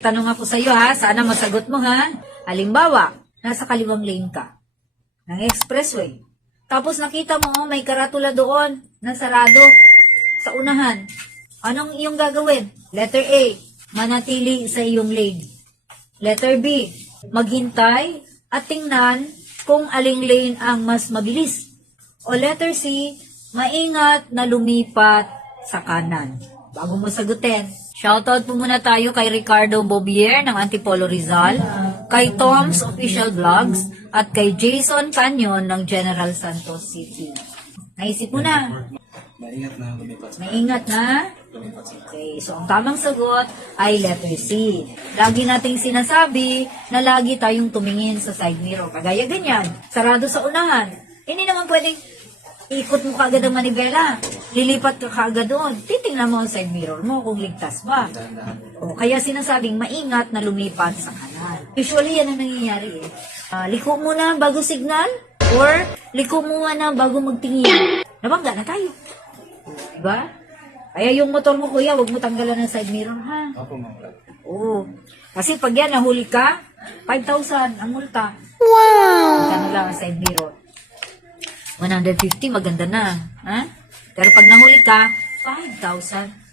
Tanong ako sa iyo ha, sana masagot mo ha. Halimbawa, nasa kaliwang lane ka ng expressway. Tapos nakita mo oh, may karatula doon na sarado sa unahan. Anong iyong gagawin? Letter A, manatili sa iyong lane. Letter B, maghintay at tingnan kung aling lane ang mas mabilis. O letter C, maingat na lumipat sa kanan. Bago mo sagutin, shoutout po muna tayo kay Ricardo Bobier ng Antipolo Rizal, kay Tom's Official Vlogs, at kay Jason Canyon ng General Santos City. Naisip mo na? Maingat na lumipat. Maingat na? Okay, so ang tamang sagot ay letter C. Lagi nating sinasabi na lagi tayong tumingin sa side mirror. Kagaya ganyan, sarado sa unahan. Hindi naman pwedeng ikot mo kagad ang manibela. Lilipat ka kagad doon. Titingnan mo ang side mirror mo kung ligtas ba. O, kaya sinasabing maingat na lumipat sa kanan. Usually yan ang nangyayari eh. Ah, liko muna bago signal or liko muna bago magtingin. Nabangga na tayo. Diba? Kaya yung motor mo, kuya, wag mo tanggalan ng side mirror, ha? Opo, ma'am. Oo. Kasi pag yan, nahuli ka, 5,000 ang multa. Wow! Ano lang ang side mirror. 150, maganda na. Ha? Pero pag nahuli ka, 5,000.